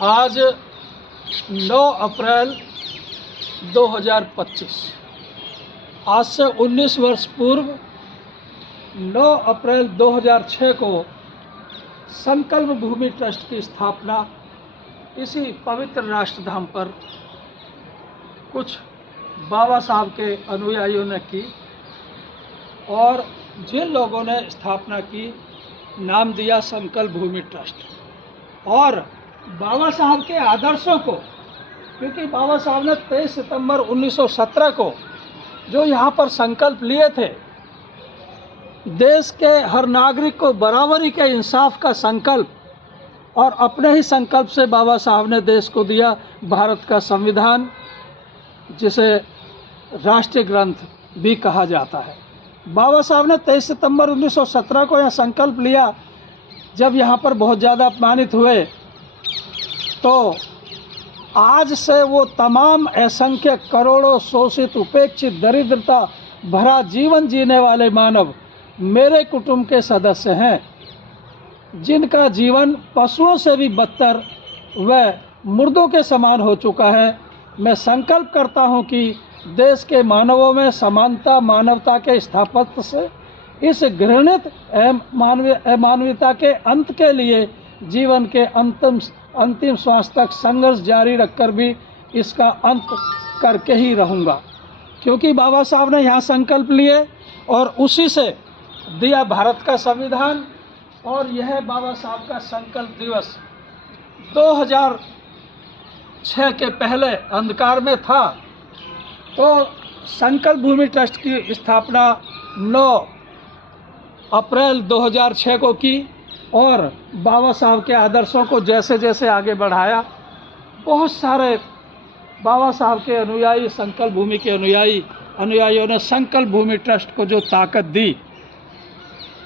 आज 9 अप्रैल 2025, आज से 19 वर्ष पूर्व 9 अप्रैल 2006 को संकल्प भूमि ट्रस्ट की स्थापना इसी पवित्र राष्ट्रधाम पर कुछ बाबा साहब के अनुयायियों ने की और जिन लोगों ने स्थापना की नाम दिया संकल्प भूमि ट्रस्ट। और बाबा साहब के आदर्शों को, क्योंकि बाबा साहब ने 23 सितंबर 1917 को जो यहाँ पर संकल्प लिए थे, देश के हर नागरिक को बराबरी के इंसाफ का संकल्प, और अपने ही संकल्प से बाबा साहब ने देश को दिया भारत का संविधान, जिसे राष्ट्रीय ग्रंथ भी कहा जाता है। बाबा साहब ने 23 सितंबर 1917 को यह संकल्प लिया। जब यहाँ पर बहुत ज़्यादा अपमानित हुए तो आज से वो तमाम असंख्य करोड़ों शोषित, उपेक्षित, दरिद्रता भरा जीवन जीने वाले मानव मेरे कुटुंब के सदस्य हैं, जिनका जीवन पशुओं से भी बदतर व मुर्दों के समान हो चुका है। मैं संकल्प करता हूं कि देश के मानवों में समानता, मानवता के स्थापत्य से इस घृणित अमानवीयता के अंत के लिए जीवन के अंतिम श्वास तक संघर्ष जारी रखकर भी इसका अंत करके ही रहूँगा। क्योंकि बाबा साहब ने यहाँ संकल्प लिए और उसी से दिया भारत का संविधान। और यह बाबा साहब का संकल्प दिवस 2006 के पहले अंधकार में था। तो संकल्प भूमि ट्रस्ट की स्थापना 9 अप्रैल 2006 को की और बाबा साहब के आदर्शों को जैसे जैसे आगे बढ़ाया, बहुत सारे बाबा साहब के अनुयायी, संकल्प भूमि के अनुयायियों ने संकल्प भूमि ट्रस्ट को जो ताकत दी,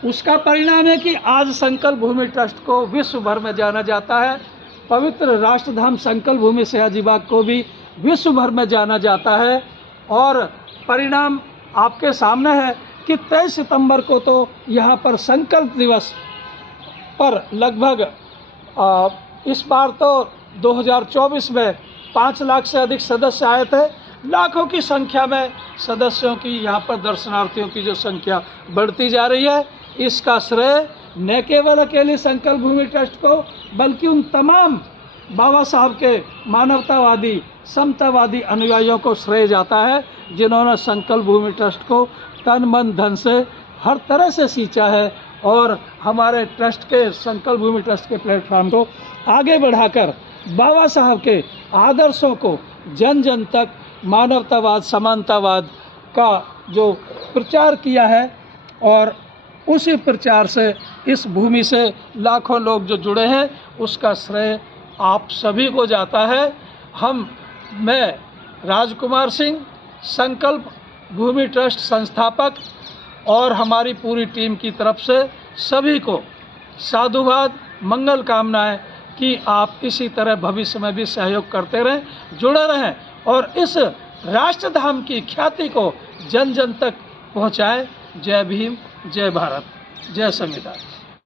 उसका परिणाम है कि आज संकल्प भूमि ट्रस्ट को विश्व भर में जाना जाता है। पवित्र राष्ट्रधाम संकल्प भूमि सयाजीबाग को भी विश्व भर में जाना जाता है। और परिणाम आपके सामने है कि 23 सितंबर को तो यहाँ पर संकल्प दिवस पर लगभग इस बार तो 2024 में 5 लाख से अधिक सदस्य आए थे। लाखों की संख्या में सदस्यों की, यहाँ पर दर्शनार्थियों की जो संख्या बढ़ती जा रही है, इसका श्रेय न केवल अकेले संकल्प भूमि ट्रस्ट को, बल्कि उन तमाम बाबा साहब के मानवतावादी, समतावादी अनुयायियों को श्रेय जाता है, जिन्होंने संकल्प भूमि ट्रस्ट को तन मन धन से हर तरह से सींचा है और हमारे ट्रस्ट के, संकल्प भूमि ट्रस्ट के प्लेटफॉर्म को आगे बढ़ाकर बाबा साहब के आदर्शों को जन जन तक मानवतावाद, समानतावाद का जो प्रचार किया है, और उसी प्रचार से इस भूमि से लाखों लोग जो जुड़े हैं, उसका श्रेय आप सभी को जाता है। मैं राजकुमार सिंह, संकल्प भूमि ट्रस्ट संस्थापक, और हमारी पूरी टीम की तरफ से सभी को साधुवाद, मंगल कामनाएं कि आप इसी तरह भविष्य में भी सहयोग करते रहें, जुड़े रहें और इस राष्ट्रधाम की ख्याति को जन जन तक पहुंचाएं। जय भीम, जय भारत, जय संविधान।